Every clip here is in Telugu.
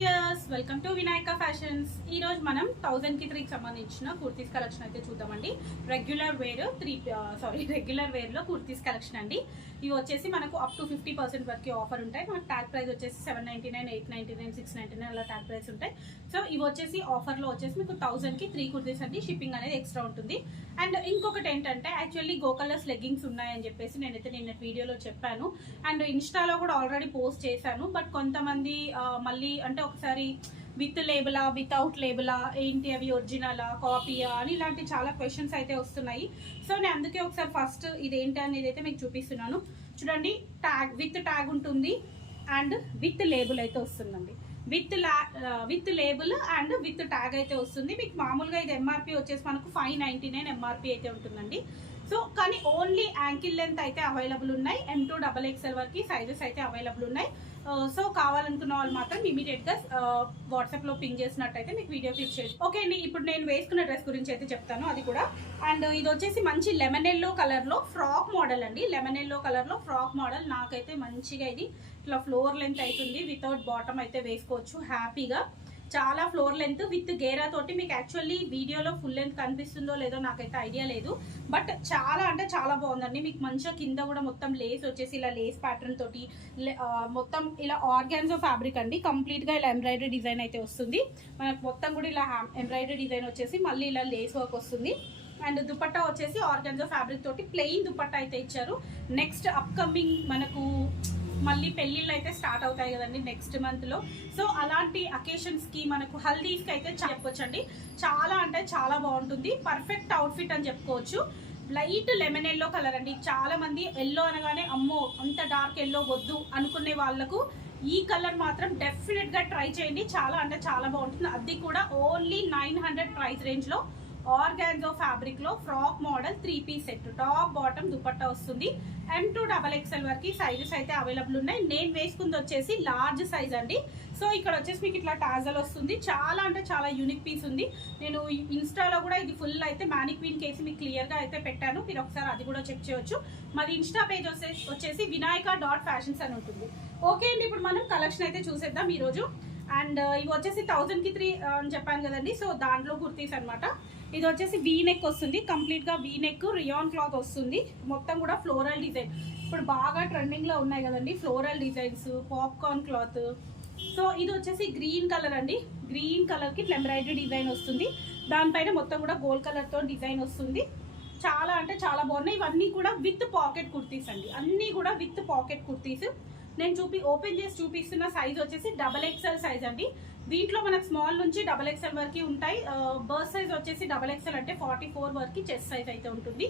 Welcome to Vinayaka fashions. ఈ రోజు మనం 1000 కి 3 కి సంబంధించిన కుర్తీస్ కలెక్షన్ అయితే చూద్దామండి. రెగ్యులర్ వేర్ లో కుర్తీస్ కలెక్షన్ అండి. ఇవి వచ్చేసి మనకు అప్ టు 50% వరకు ఆఫర్ ఉంటాయి. మనకు ట్యాగ్ ప్రైస్ వచ్చేసి 799, 899, 699 అలా ట్యాగ్ ప్రైస్ ఉంటాయి. సో ఇవి వచ్చేసి ఆఫర్ లో వచ్చేసి మీకు 1000 కి 3 కుర్తీస్ అండి. షిప్పింగ్ అనేది ఎక్స్ట్రా ఉంటుంది. అండ్ ఇంకొకటి ఏంటంటే యాక్చువల్లీ గో కలర్స్ లెగ్గింగ్స్ ఉన్నాయని చెప్పేసి నేనైతే నిన్న వీడియోలో చెప్పాను. అండ్ ఇన్స్టాలో కూడా ఆల్రెడీ పోస్ట్ చేశాను. బట్ కొంతమంది మళ్ళీ అంటే ఒకసారి విత్ లేబులా వితౌట్ లేబులా ఏంటి, అవి ఒరిజినలా కాపీయా అని ఇలాంటి చాలా క్వశ్చన్స్ అయితే వస్తున్నాయి. సో నేను అందుకే ఒకసారి ఫస్ట్ ఇదేంటి అనేది అయితే మీకు చూపిస్తున్నాను. చూడండి, విత్ ట్యాగ్ ఉంటుంది అండ్ విత్ లేబుల్ అయితే వస్తుందండి. With label and with tag అయితే వస్తుంది. మీకు మామూలుగా ఇది ఎంఆర్పి వచ్చేసి మనకు 599 ఎంఆర్పి అయితే ఉంటుందండి. సో కానీ ఓన్లీ యాంకిల్ లెంత్ అయితే అవైలబుల్ ఉన్నాయి. M2 XXL వరకు సైజెస్ అయితే అవైలబుల్ ఉన్నాయి. సో కావాలనుకున్న వాళ్ళు మాత్రం ఇమీడియట్గా వాట్సాప్లో పింగ్ చేసినట్టయితే మీకు వీడియో క్లిక్ చేసి. ఓకే అండి, ఇప్పుడు నేను వేసుకున్న డ్రెస్ గురించి అయితే చెప్తాను అది కూడా. అండ్ ఇది వచ్చేసి మంచి లెమన్ ఎల్లో కలర్లో ఫ్రాక్ మోడల్ అండి. లెమన్ ఎల్లో కలర్లో ఫ్రాక్ మోడల్. నాకైతే మంచిగా ఇది ఇట్లా ఫ్లోర్ లెంత్ అవుతుంది. వితౌట్ బాటమ్ అయితే వేసుకోవచ్చు హ్యాపీగా. చాలా ఫ్లోర్ లెంత్ విత్ గేరా తోటి. మీకు యాక్చువల్లీ వీడియోలో ఫుల్ లెంత్ కనిపిస్తుందో లేదో నాకైతే ఐడియా లేదు. బట్ చాలా అంటే చాలా బాగుందండి. మీకు మంచిగా కింద కూడా మొత్తం లేస్ వచ్చేసి ఇలా లేస్ ప్యాటర్న్ తోటి మొత్తం ఇలా ఆర్గాన్జో ఫ్యాబ్రిక్ అండి. కంప్లీట్గా ఇలా ఎంబ్రాయిడరీ డిజైన్ అయితే వస్తుంది. మనకు మొత్తం కూడా ఇలా ఎంబ్రాయిడరీ డిజైన్ వచ్చేసి మళ్ళీ ఇలా లేస్ వర్క్ వస్తుంది. అండ్ దుపట్టా వచ్చేసి ఆర్గాన్జో ఫ్యాబ్రిక్ తోటి ప్లెయిన్ దుపట్టా అయితే ఇచ్చారు. నెక్స్ట్ అప్కమింగ్ మనకు మళ్ళీ పెళ్ళిళ్ళు అయితే స్టార్ట్ అవుతాయి కదండి నెక్స్ట్ మంత్లో. సో అలాంటి అకేషన్స్కి మనకు హల్దీస్కి అయితే చెప్పొచ్చండి. చాలా అంటే చాలా బాగుంటుంది. పర్ఫెక్ట్ అవుట్ఫిట్ అని చెప్పుకోవచ్చు. లైట్ లెమన్ ఎల్లో కలర్ అండి. చాలా మంది ఎల్లో అనగానే అమ్మో అంత డార్క్ ఎల్లో వద్దు అనుకునే వాళ్ళకు ఈ కలర్ మాత్రం డెఫినెట్గా ట్రై చేయండి. చాలా అంటే చాలా బాగుంటుంది. అది కూడా ఓన్లీ 900 ప్రైస్ రేంజ్లో ఆర్గాన్జో ఫ్యాబ్రిక్ లో frock model 3 piece set. Top bottom dupatta వస్తుంది. M2 XXL వరకు సైజెస్ అయితే అవైలబుల్ ఉన్నాయి. నేను వేసుకుంది వచ్చేసి లార్జ్ సైజ్ అండి. సో ఇక్కడ వచ్చేసి మీకు ఇట్లా టాజల్ వస్తుంది. చాలా అంటే చాలా యూనిక్ పీస్ ఉంది. నేను ఇన్స్టాలో కూడా ఇది ఫుల్ అయితే మ్యానిక్వీన్ కేసి మీకు క్లియర్గా అయితే పెట్టాను. మీరు ఒకసారి అది కూడా చెక్ చేయొచ్చు. మాది ఇన్స్టా పేజ్ వచ్చేసి వినాయక.ఫ్యాషన్స్ అని ఉంటుంది. ఓకే అండి, ఇప్పుడు మనం కలెక్షన్ అయితే చూసేద్దాం ఈరోజు. అండ్ ఇవి వచ్చేసి 1000 కి 3 అని చెప్పాను కదండి. సో దాంట్లో కుర్తీస్ అనమాట. ఇది వచ్చేసి వీ నెక్ వస్తుంది. కంప్లీట్గా వీ నెక్ రియాన్ క్లాత్ వస్తుంది. మొత్తం కూడా ఫ్లోరల్ డిజైన్. ఇప్పుడు బాగా ట్రెండింగ్లో ఉన్నాయి కదండి floral designs, popcorn cloth. So ఇది వచ్చేసి గ్రీన్ కలర్ అండి. గ్రీన్ కలర్కి ఇట్లా ఎంబ్రాయిడరీ డిజైన్ వస్తుంది. దానిపైన మొత్తం కూడా గోల్డ్ కలర్తో డిజైన్ వస్తుంది. చాలా అంటే చాలా బాగున్నాయి. ఇవన్నీ కూడా విత్ పాకెట్ కుర్తీస్ అండి. అన్నీ కూడా విత్ పాకెట్ కుర్తీస్. నేను ఓపెన్ చేసి చూపిస్తున్న సైజ్ వచ్చేసి XXL సైజ్ అండి. దీంట్లో మనకు స్మాల్ నుంచి XXL వరకు ఉంటాయి. బర్త్ సైజ్ వచ్చేసి XXL అంటే 44 వరకు చెస్ట్ సైజ్ అయితే ఉంటుంది.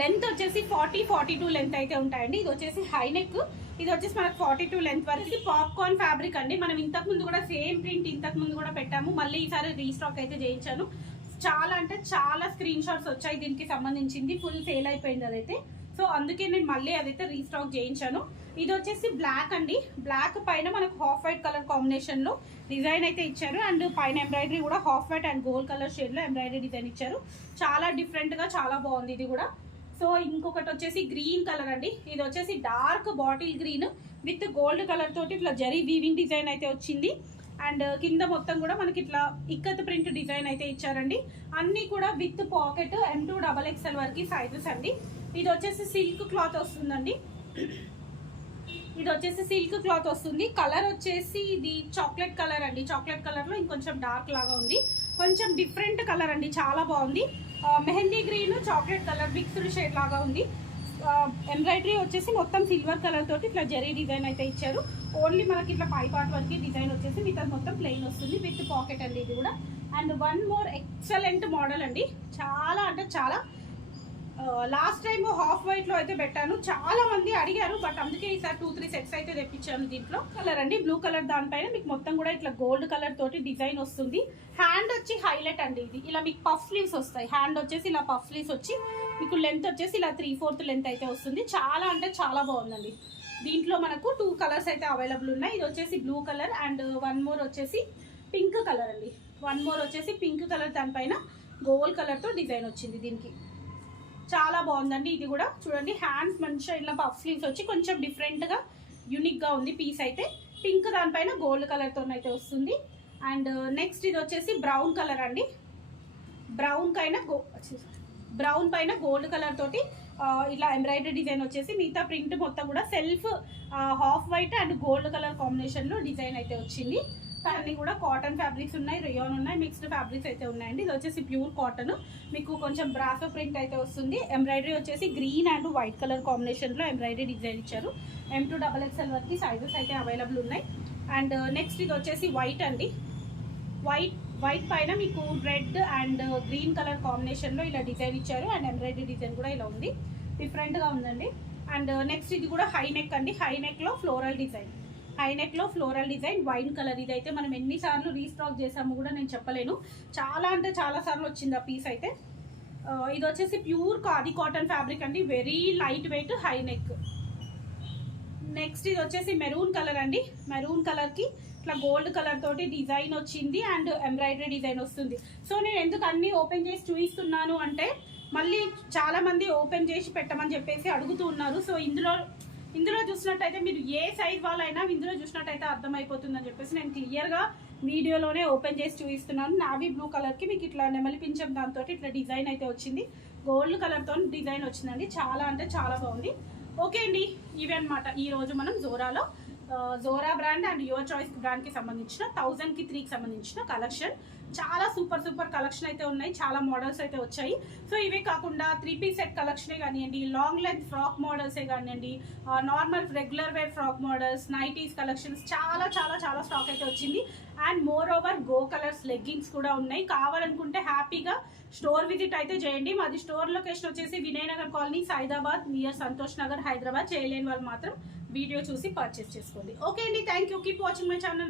లెంత్ వచ్చేసి 40-42 లెంత్ అయితే ఉంటాయండి. ఇది వచ్చేసి హై నెక్. ఇది వచ్చేసి మనకు 42 లెంత్ వరకు. పాప్కార్న్ ఫ్యాబ్రిక్ అండి. మనం ఇంతకుముందు కూడా సేమ్ ప్రింట్ ఇంతకుముందు కూడా పెట్టాము. మళ్ళీ ఈసారి రీస్టాక్ అయితే చేయించాను. చాలా అంటే చాలా స్క్రీన్ షాట్స్ వచ్చాయి దీనికి సంబంధించింది. ఫుల్ సేల్ అయిపోయింది అదైతే. సో అందుకే నేను మళ్ళీ అదైతే రీస్టాక్ చేయించాను. ఇది వచ్చేసి బ్లాక్ అండి. బ్లాక్ పైన మనకు హాఫ్ వైట్ కలర్ కాంబినేషన్ లో డిజైన్ అయితే ఇచ్చారు. అండ్ పైన ఎంబ్రాయిడరీ కూడా half white and gold colour shade లో ఎంబ్రాయిడరీ డిజైన్ ఇచ్చారు. చాలా డిఫరెంట్ గా చాలా బాగుంది ఇది కూడా. సో ఇంకొకటి వచ్చేసి గ్రీన్ కలర్ అండి. ఇది వచ్చేసి dark bottle green with gold colour తోటి ఇట్లా జరీ వీవింగ్ డిజైన్ అయితే వచ్చింది. అండ్ కింద మొత్తం కూడా మనకి ఇట్లా ఇక్కత్ ప్రింట్ డిజైన్ అయితే ఇచ్చారండి. అన్ని కూడా విత్ పాకెట్ M2 XXL వరకు సైజెస్ అండి. ఇది వచ్చేసి సిల్క్ క్లాత్ వస్తుందండి. ఇది వచ్చేసి సిల్క్ క్లాత్ వస్తుంది. కలర్ వచ్చేసి ఇది చాక్లెట్ కలర్ అండి. చాక్లెట్ కలర్ లో ఇంకొంచెం డార్క్ లాగా ఉంది. కొంచెం డిఫరెంట్ కలర్ అండి. చాలా బాగుంది. Mehndi green chocolate colour mixed shade లాగా ఉంది. ఎంబ్రాయిడరీ వచ్చేసి మొత్తం సిల్వర్ కలర్ తోటి ఇట్లా జరీ డిజైన్ అయితే ఇచ్చారు. ఓన్లీ మనకి ఇట్లా పై పార్ట్ వరకు డిజైన్ వచ్చేసి మిగతా మొత్తం ప్లెయిన్ వస్తుంది విత్ పాకెట్ అండి ఇది కూడా. And one more excellent model అండి. చాలా అంటే చాలా లాస్ట్ టైం హాఫ్ వైట్ లో అయితే పెట్టాను. చాలా మంది అడిగారు. బట్ అందుకే ఈసారి 2-3 సెట్స్ అయితే తెప్పించాను. దీంట్లో కలర్ అండి బ్లూ కలర్. దానిపైన మీకు మొత్తం కూడా ఇట్లా గోల్డ్ కలర్ తోటి డిజైన్ వస్తుంది. హ్యాండ్ వచ్చి హైలైట్ అండి. ఇది ఇలా మీకు పఫ్ స్లీవ్స్ వస్తాయి. హ్యాండ్ వచ్చేసి ఇలా పఫ్ స్లీవ్స్ వచ్చి మీకు లెంత్ వచ్చేసి ఇలా 3/4 లెంత్ అయితే వస్తుంది. చాలా అంటే చాలా బాగుందండి. దీంట్లో మనకు 2 కలర్స్ అయితే అవైలబుల్ ఉన్నాయి. ఇది వచ్చేసి blue colour and one more వచ్చేసి పింక్ కలర్ అండి. వన్ మోర్ వచ్చేసి పింక్ కలర్. దానిపైన గోల్డ్ కలర్ తో డిజైన్ వచ్చింది. దీనికి చాలా బాగుందండి. ఇది కూడా చూడండి హ్యాండ్స్ మంచిగా ఇలా పఫ్ స్లీవ్స్ వచ్చి కొంచెం డిఫరెంట్ గా యూనిక్ గా ఉంది పీస్ అయితే. పింక్ దానిపైన గోల్డ్ కలర్తో అయితే వస్తుంది. అండ్ నెక్స్ట్ ఇది వచ్చేసి బ్రౌన్ కలర్ అండి. బ్రౌన్ పైన గోల్డ్ కలర్ తోటి ఇలా ఎంబ్రాయిడరీ డిజైన్ వచ్చేసి మిగతా ప్రింట్ మొత్తం కూడా self half white and gold colour కాంబినేషన్లో డిజైన్ అయితే వచ్చింది. అన్నీ కూడా కాటన్ ఫ్యాబ్రిక్స్ ఉన్నాయి, రేయాన్ ఉన్నాయి, మిక్స్డ్ ఫ్యాబ్రిక్స్ అయితే ఉన్నాయండి. ఇది వచ్చేసి ప్యూర్ కాటన్, మీకు కొంచెం బ్రాసో ప్రింట్ అయితే వస్తుంది. ఎంబ్రాయిడరీ వచ్చేసి గ్రీన్ అండ్ వైట్ కలర్ కాంబినేషన్లో ఎంబ్రాయిడరీ డిజైన్ ఇచ్చారు. M2XXL వరకు సైజెస్ అయితే అవైలబుల్ ఉన్నాయి. అండ్ నెక్స్ట్ ఇది వచ్చేసి వైట్ అండి. వైట్ పైన మీకు రెడ్ అండ్ గ్రీన్ కలర్ కాంబినేషన్లో ఇలా డిజైన్ ఇచ్చారు. అండ్ ఎంబ్రాయిడరీ డిజైన్ కూడా ఇలా ఉంది, డిఫరెంట్గా ఉందండి. అండ్ నెక్స్ట్ ఇది కూడా హై నెక్ అండి. హై నెక్లో ఫ్లోరల్ డిజైన్ వైన్ కలర్. ఇదైతే మనం ఎన్నిసార్లు రీస్టాక్ చేసాము కూడా నేను చెప్పలేను, చాలా అంటే చాలా సార్లు వచ్చింది ఆ పీస్ అయితే. ఇది వచ్చేసి ప్యూర్ ఖాదీ కాటన్ ఫ్యాబ్రిక్ అండి, very light weight, high neck. Next ఇది వచ్చేసి మెరూన్ కలర్ అండి. మెరూన్ కలర్కి ఇట్లా గోల్డ్ కలర్ తోటి డిజైన్ వచ్చింది అండ్ ఎంబ్రాయిడరీ డిజైన్ వస్తుంది. సో నేను ఎందుకు అన్నీ ఓపెన్ చేసి చూపిస్తున్నాను అంటే మళ్ళీ చాలా మంది ఓపెన్ చేసి పెట్టమని చెప్పేసి అడుగుతూ ఉన్నారు. సో ఇందులో చూసినట్టయితే మీరు ఏ సైజ్ వాళ్ళైనా ఇందులో చూసినట్టయితే అర్థమైపోతుందని చెప్పేసి నేను క్లియర్గా వీడియోలోనే ఓపెన్ చేసి చూపిస్తున్నాను. నావీ బ్లూ కలర్కి మీకు ఇట్లా నెమలి పింఛం దాంతో ఇట్లా డిజైన్ అయితే వచ్చింది. గోల్డ్ కలర్తో డిజైన్ వచ్చిందండి, చాలా అంటే చాలా బాగుంది. ఓకే అండి, ఇవే అనమాట ఈరోజు మనం Zora brand and your choice బ్రాండ్కి సంబంధించిన 1000కి 3కి సంబంధించిన కలెక్షన్. చాలా సూపర్ కలెక్షన్ అయితే ఉన్నాయి, చాలా మోడల్స్ అయితే వచ్చాయి. సో ఇవే కాకుండా 3 పీస్ సెట్ కలెక్షనే కానివ్వండి, లాంగ్ లెంత్ ఫ్రాక్ మోడల్సే కానివ్వండి, normal regular wear frock models, nighties collections చాలా స్టాక్ అయితే వచ్చింది. And moreover go colours leggings కూడా ఉన్నాయి. కావాలనుకుంటే హ్యాపీగా స్టోర్ విజిట్ అయితే చేయండి. మాది స్టోర్ లొకేషన్ వచ్చేసి వినయనగర్ కాలనీ, సైదాబాద్, నియర్ సంతోష్ నగర్, హైదరాబాద్. చేయలేని వాళ్ళు మాత్రం వీడియో చూసి పర్చేస్ చేసుకోండి. ఓకే అండి, thank you. Keep watching my channel.